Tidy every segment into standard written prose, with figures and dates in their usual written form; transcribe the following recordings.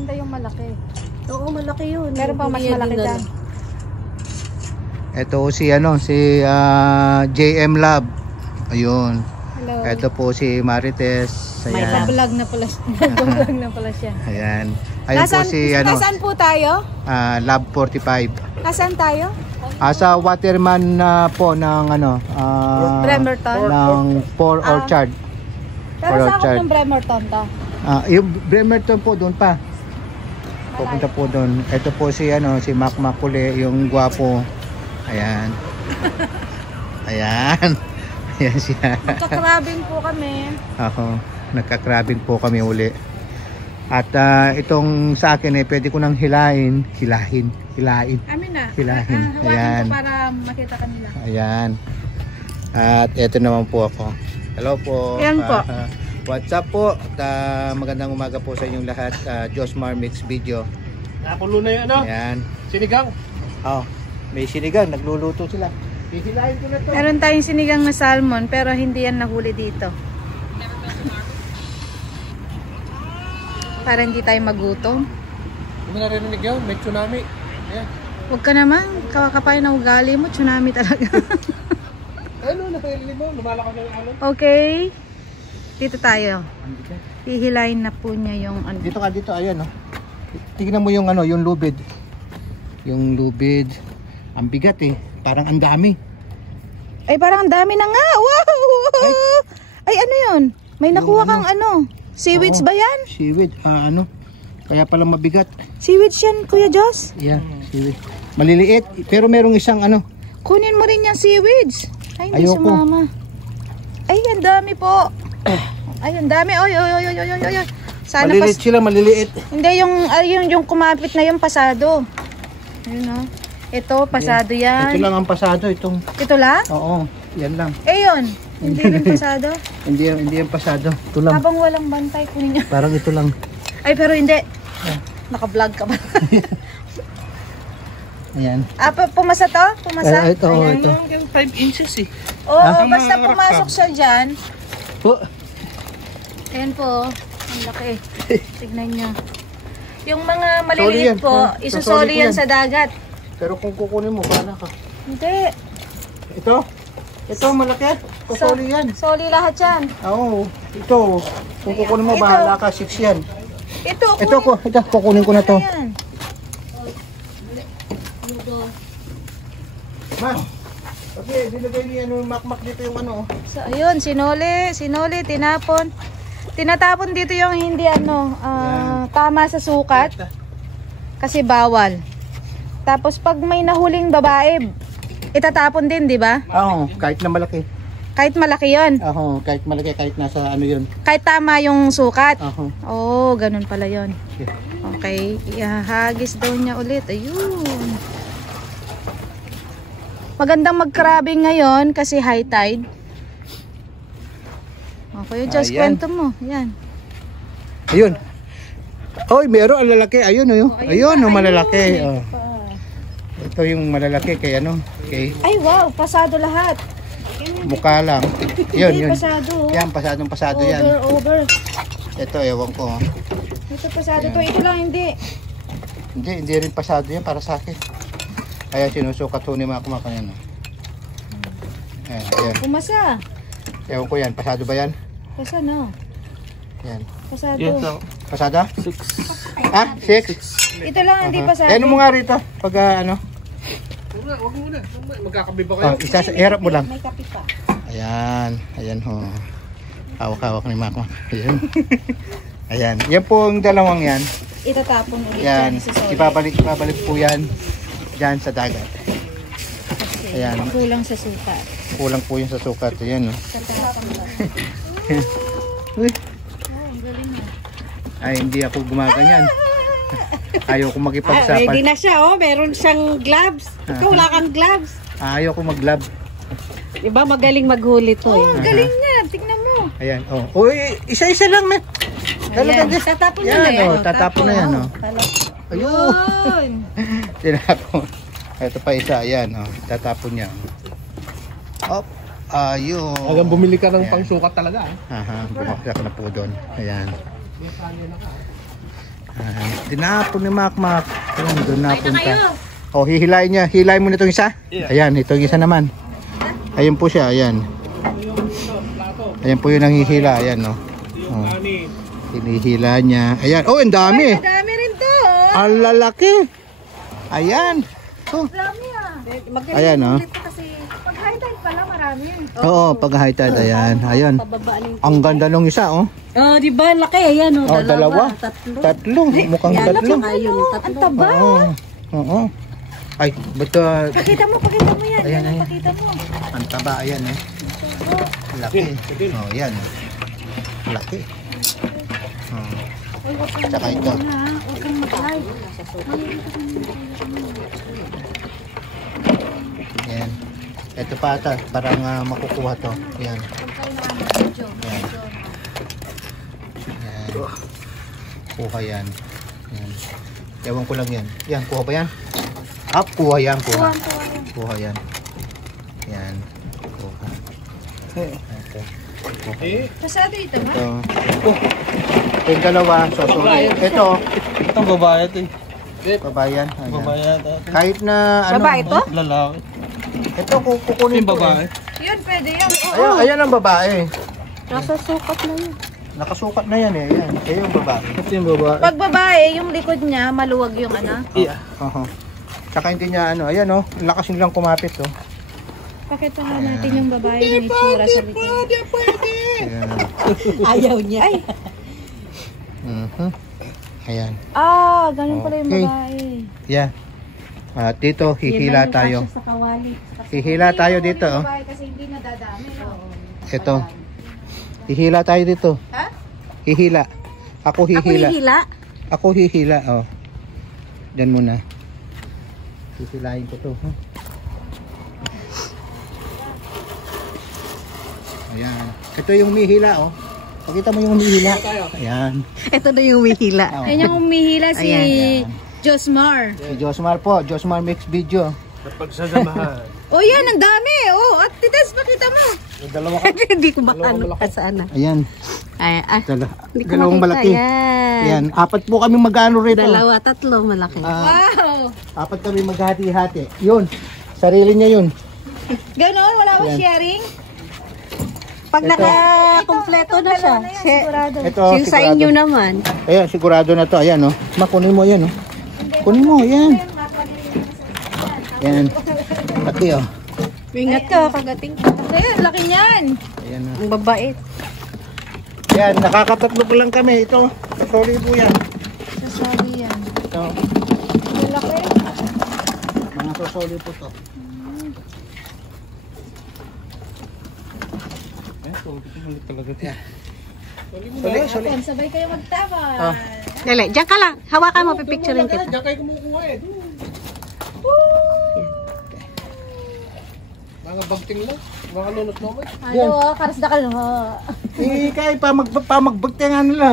Maganda yung malaki. Oo, malaki yun. Meron pa mas malaki dyan. Ito si JM Lab. Ayun. Hello. Ito po si Marites. May Ayan. vlog na pala. Vlog na pala siya. Ayan. Ayun po si Nasaan po tayo? Lab 45. Nasaan tayo? Sa waterman po ng Bremerton? ng Port Orchard. Pero Port saan Orchard. ng Bremerton to? Yung Bremerton po doon pa. Pupunta po doon. Ito po si si Mac Macule, yung gwapo. Ayan. Ayan. Ayan siya. Nagkakrabing po kami. Nagkakrabing po kami uli. At itong sa akin pwede ko nang hilain. Amin na. Hilahin. Ayan. Ko para makita kanila. Ayan. At ito naman po ako. Hello po. Ayan po. What's up po? At magandang umaga po sa inyong lahat. Josmar Mix Video. Nakulo na yung Ayan. sinigang. May sinigang. Nagluluto sila. Hihilahin ko na to. Meron tayong sinigang na salmon pero hindi yan nahuli dito. Para hindi tayo magutom. Hindi mo narinig yun, may tsunami. Ayan. Huwag ka naman, kakapay na ugali mo, tsunami talaga. Narinig mo, lumalakas na yung alon. Okay. Dito tayo. Hihilayin na po niya yung Dito ka dito, ayan Tingnan mo yung yung lubid. Yung lubid. Ang bigat parang ang dami. Ay, parang ang dami na nga. Wow! Ay, ano yun? May nakuha kang seaweeds ba yan? Seaweed, kaya pala mabigat. Seaweeds yan, Kuya Jos? Yeah, seaweed. Maliliit, pero merong isang Kunin mo rin yung seaweeds. Ay, hindi Ayoko. sumama. Ay, ang dami po. Ay, ang dami. Oy. Sana maliliit sila, maliliit. Hindi, yung kumapit na yung pasado. Ayun Ito, pasado yan. Ito lang ang pasado, itong. Ito lang? Oo, yan lang. Yun. Hindi rin pasado. hindi yan pasado. Ito lang. Habang walang bantay, kunin niya. Parang ito lang. Ay, pero hindi. Naka-vlog ka ba? Ayan. Pumasa to? Pumasa? Ito. Yung 5 inches Basta pumasok siya dyan. Ayan po. Ang laki. Tignan nyo. Yung mga maliliit po, isusoli yan sa dagat. Pero kung kukunin mo, bahala ka. Hindi. Ito malaki. Kusoli yan. Soli lahat yan. Oo. Ito. Kung kukunin mo, bahala ka. 6 yan. Ito, Kukunin ko na to. Ayan. Ma, okay, dinagay niya makmak dito yung So, ayun, sinoli, tinapon. Tinatapon dito yung hindi tama sa sukat. Kasi bawal. Tapos pag may nahuling babae, itatapon din, di ba? Oo, kahit na malaki. Kahit malaki yon. Oo, kahit malaki, kahit nasa yun. Kahit tama yung sukat. Oo. Ganun pala yon. Okay, ihahagis daw niya ulit. Ayun. Magandang mag-crabbing ngayon kasi high tide. Okay, just kwento mo. Yan. Ayun. Oy, meron ang lalaki. Ayun Ayun, malalaki. Ito yung malalaki kay kay Ay, wow, pasado lahat. mukha lang. Yun. Pasado. Yan, pasado yan. Over. Ito, ewan ko. Ito pasado to. Ito lang hindi. Hindi rin pasado yan para sa akin. Kaya sinusukat ho ni mga kumakain. Ayan. Pumasa. Ewan ko yan. Pasado ba yan? Pasado. Yan. Pasado. Pasada? 6. 6? Ito lang hindi pasado. Ano mo nga rito? Pag Huwag muna. Magkakabiba kayo. Erap mo lang. May kape pa. Ayan ho. Hawak-hawak ni Mako. Ayan. Ayan. Yan po ang dalawang yan. Itatapon ulit Yan. sa solid. Ibabalik po yan dyan sa dagat. Kasi Ayan. kulang sa sukat. Kulang po yung sa sukat. Ayan. Tatapon ba? Uy. Ang galing na. Ay, hindi ako gumaganyan. Ayaw ko makipagsapan. Ready na siya, meron siyang gloves. Ikaw wala kang gloves. Ayaw ko mag-love. Diba magaling maghuli to Ang galing niya. Tignan mo. Ayan. Uy, isa-isa lang, man. Ayan. Tatapon na Yan, tatapon na yan. Ayun. Ayun. Tinapon. Ito pa isa. Ayan. Tatapon niya. Ayun. Hanggang bumili ka ng pangsukat talaga. Bumaksak na po doon. Ayan. Tinapon ni Makmak. Ayun, doon napunta. Oh, hihilain niya. Hilain mo nitong isa. Ayan, itong isa naman. Ayun po siya, ayan. Ayan po yung nanghihila, ayan, no. Oh. Hinihila niya. Ayan. Oh, ang dami. Dami rin to. Ang lalaki. Ayan. Oh. Dami ah. Ayan, no. Kasi pag high tide pala marami. Oo, pag high tide, ayan. Ayan. Ang ganda nung isa, oh. Oh, di ba? Laki. Ayan, oh. Oh, dalawa. Tatlo. Mukhang tatlo. Ayun, Ang taba. Oo. Oo. Ay, ba't Pakita mo yan. Ayan, ayan. Pakita mo. ang taba, ayan, eh. Laki. Oh, yan. Laki. Oh. Tsaka ito. Huwag kang mag-live. Ayan. Ito pa ata, parang makukuha to. Ayan. Ayan. Ayan. Kuha yan. Ayan. Ewan ko lang yan. Yan, kuha ba yan? Up, kuha yan, kuha. Kuha yan. Yan. Kuha. Ito. Kuha yan. Kasado ito ba? Ito. Ito yung dalawa. So, ito. Itong babae ito eh. Babayan. Ayan. Babae ito. Kahit na ano. Babae to? Lalaki. Ito, kukunin Yung ko babae. Yun, pwede yan. Ayan, ayan ang babae. Nasa sukat na yun. Nakasukat na yan eh. Ayan. Kaya yung babae. Ito yung babae. Pag babae, yung likod niya, maluwag yung ano. Iya. Tsaka hindi niya ano. Ayan oh. Lakas nilang kumapit oh. Pakita nga natin yung babae ng itsura sa likod. Ayan. Ayaw niya. Ay. Ayan. Ah, ganun pala yung Okay. babae. Yan. At dito, hihila tayo. Sa kawali. Hihila tayo dito oh. Babae kasi hindi nadadami. Ito. Hihila tayo dito. Ha? Hihila. Ako Ako hihila. hihila. Ako hihila. Oh. Diyan muna. Hihilahin ko to. Huh? Ayan. Ito yung mihila oh. Pakita mo yung umihila. Ayan. Ito na yung hihila. Oh. Ayun yung umihila si Ayan. Josmar. Si Josmar po. Josmar makes video. Pagsasamahan. Oh, yan, ang dami. Oh, at titas, pakita mo. Yung dalawa ka. Hindi ko maano ka sana. Ayan. Ay, Dalawang hindi ko makita. malaki. Yan. Ayan. Apat po kami mag-ano rito. Dalawa, tatlo malaki. Wow. Apat kami maghati-hati. Yun. Sarili niya yun. Ganon, wala ba Yan. sharing? Pag naka-kompleto na siya. Sigurado. Ito, Yung sa inyo naman. Ayan, sigurado na to. Ayan, oh. Makunin mo yan, oh. Kunin mo, yan. Yan. Pati, oh. Ingat ka, kagating ka. Ayan, laki niyan. Ayan, oh. Ang babait. Yan, nakakatatlo ko lang kami. Ito, sorry po yan. Sasabi yan. Ito, Laki. mga sosoli po to. Soli. Sabay kayo magtakan. Ah. Dali, diyan ka lang. Hawakan mo, pipicturein kita. Diyan kayo kumukuha eh. Mga bagting lang. Mga lunot naman. Ano, karas na ka lang. Kahit pamagbagte nga nila.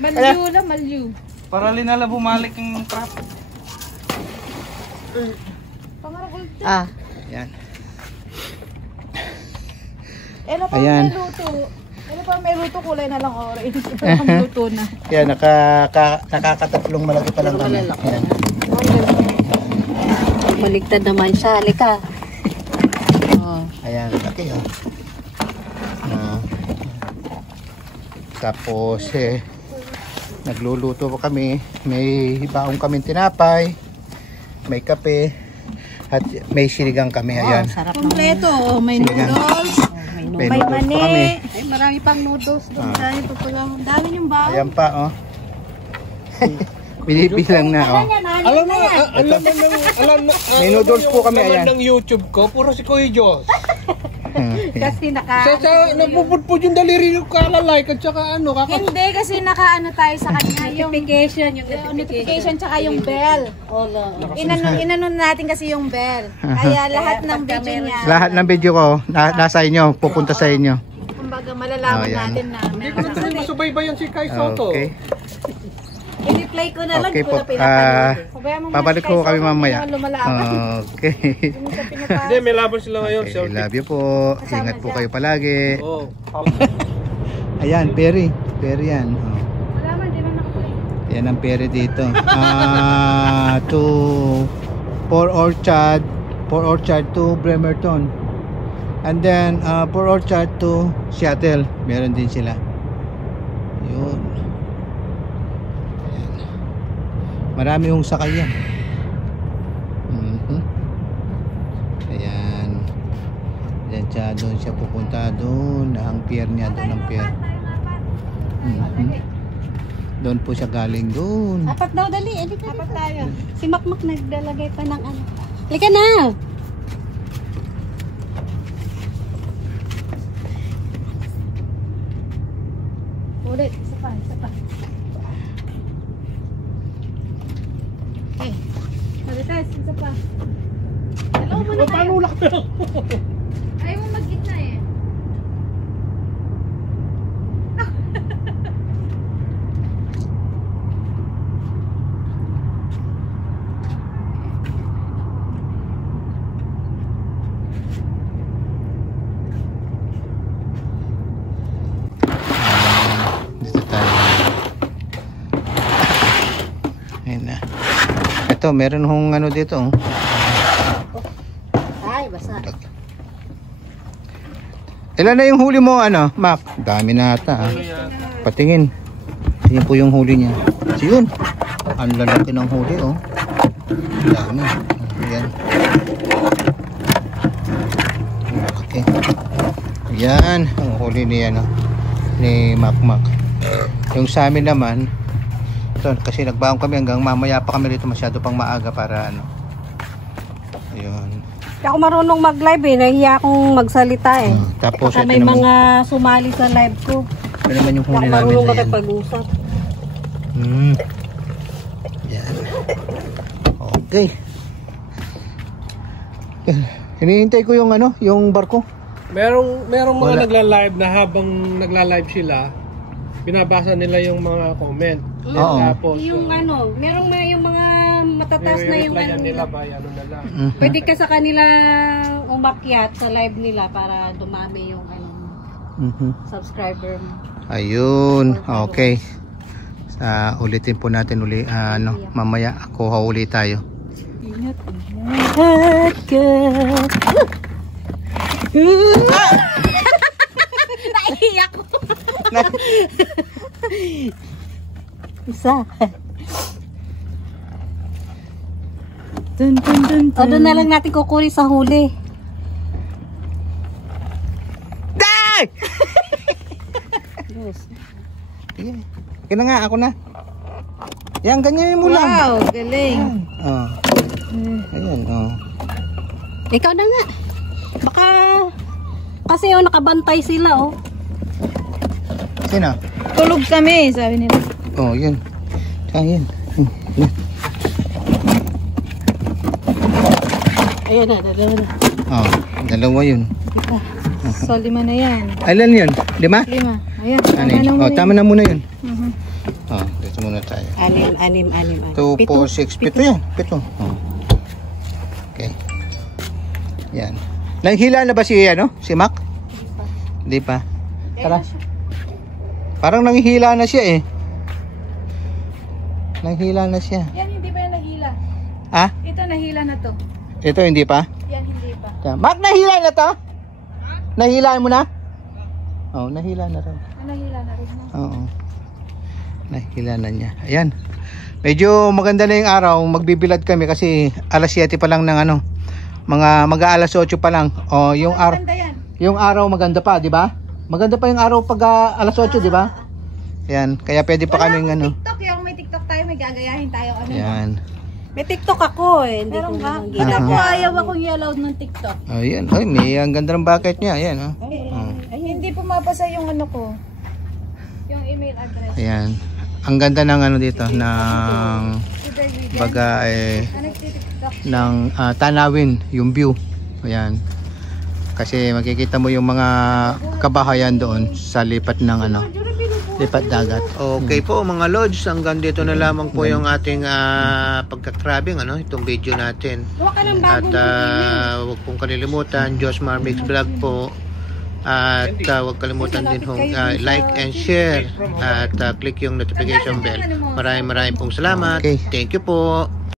Malyu na, malyu. Para linala bumalik yung trap. Pangaragol. Ah. Yan. Ano pa Ayan. may luto? Ano pa may luto? Kulay na lang orange. Ang luto na. Yan, nakakatatlong malaki pa lang kami. Yan. Maligtad naman siya. Halika. Oh. Ayan, laki oh. Tapos nagluluto pa kami. May baong kami tinapay, may kape, at may sinigang kami. Ayan. Sarap Kompleto. May Sinigang. noodles. May May noodles pa mani. kami. Ay, marami pang noodles. Dami pa pala. Dami yung bao. Ayan pa oh. Binibilang na oh. Alam mo, alam mo, May noodles po kami, ayan. ng YouTube ko, puro si Kuya Diyos. Kasi naka... Sa napupudpud yung daliri yung kalalike at saka ano, Hindi kasi nakaano tayo sa kanya yung Notification. Yung notification tsaka yung bell. Olo. Inano natin kasi yung bell. Kaya lahat ng video niya, Lahat ng video ko nasa inyo, pupunta sa inyo. kumbaga malalaman Oh, yan. natin na Hindi ko meron. na masubaybayan si Kai Soto. Okay. I-replay ko na lang. Okay Hindi po. ko na pinapanood. Pabayaan mo Pabalik muna ko kay kami Soto, mamaya. hindi naman lumalaban. Okay. Hindi sa pinapasok. Hindi, may laban sila ngayon. Okay, love you po. Ingat po kayo palagi. Oh. Ayan, Perry. Perry yan. Oh. Wala man, di man nakaplay. Yan ang pere dito. To Port Orchard to Bremerton. And then Port Orchard to Seattle. Meron din sila. Yun. Ayan. Marami yung sakay yan. Ayan. Ayan siya, doon siya pupunta doon. Ang pier niya, doon ang pier. Doon po siya galing doon. Apat daw, dali. Apat tayo. Si Makmak naglalagay pa ng ano. Halika na! Ulit, isa pa. Okay. Marites, isa pa. Hello, mo na Paano kayo. ulak na? Ayaw mo mag-gitna eh. Dito tayo. Ayun na. Ito, meron hong ano dito. Oh. Ay, basa. Ilan na yung huli mo, ano, Mac? Dami na ata. Patingin. Tingin po yung huli niya. So, yun. Ang lalaki ng huli, oh. Dami. Ayan. Okay. Ayan. Ang huli niya, no? Ni Mac. Yung sa amin naman, ito, kasi nagbaon kami hanggang mamaya pa kami dito, masyado pang maaga para, ano. Ayun. Hindi ako marunong mag-live eh. Nahiya akong magsalita eh. Tapos, Baka ito may naman, mga sumali sa live ko. ito naman yung Hindi huli ako namin. marunong Ayan. makipag-usap. Yan. Okay. Hinihintay ko yung ano, yung barko. Merong mga Wala. nagla-live na habang nagla-live sila, binabasa nila yung mga comment. Oo. Tapos, Yung ano, merong yung mga matatas na yung i-replyan ano. nila ba, ano na lang. Pwede ka sa kanila umakyat sa live nila para dumami yung ano, subscriber mo. Ayun. Okay. Ulitin po natin uli, ano, mamaya kuha uli tayo. Naiiyak ko. Isa. Dun. O doon na lang natin kukunin sa huli. Day! Kaya na nga, ako na. Yan, ganyan mo lang. Wow, galing. Oh. Ayan, oh. Ikaw na nga. Baka kasi nakabantay sila oh. Sino? Tulog kami, sabi nila. Oh, yun. Yan. Ayan na, dalawa na. Oh, dalawa yun. So, 5 na yan. Ilan yun? 5? 5. Ayan, Ano? Oh, tama na muna yun. Mhm. Oh, dito muna tayo. Anim. 2, 4, 6, 7 yan. 7. Oh. Okay. Yan. Nanghila na ba si, ano? Si Mac? Hindi pa. Tara. Parang nanghila na siya eh. Nanghila na siya. Yan, hindi pa yan nahila. Ah? Ito, nahila na to. Ito hindi pa? Yan, hindi pa. Mac, nahila na to? Nahila mo na? Oh, nahila na rin. Nahila na rin na. Oo. Nahila na niya. Ayan. Medyo maganda na yung araw. Magbibilad kami kasi alas 7 pa lang ng ano. Mag-aalas 8 pa lang. Oh, yung araw. Maganda yan. Yung araw maganda pa, di ba? Maganda pa yung araw pag alas 8, di ba? Ayan. Kaya pwede pa kaming ano. TikTok, yung may TikTok tayo, may gagayahin tayo. Ano? Ayan. May TikTok ako eh. Hindi Meron ko ba? naman Ba't ginagawa. ako ayaw akong i-allowed ng TikTok? Ayan. Ay, may ang ganda ng bucket niya. Ayan, oh. Hindi pumapasa yung ano ko. Yung email address. Ayan. Ang ganda ng ano dito ng Either weekend. baga Ano TikTok? ng tanawin, yung view. Ayan. Kasi makikita mo yung mga kabahayan doon sa lipat ng ano, lipat dagat. Okay po mga lodge, hanggang dito na lamang po yung ating pagka-crabbing, ano, itong video natin. Gawa ka ng At bagong email. huwag pong kalilimutan, Josmar Mix Vlog po. At huwag kalimutan din hong like and share at click yung notification bell. Maraming pong salamat. Okay, thank you po.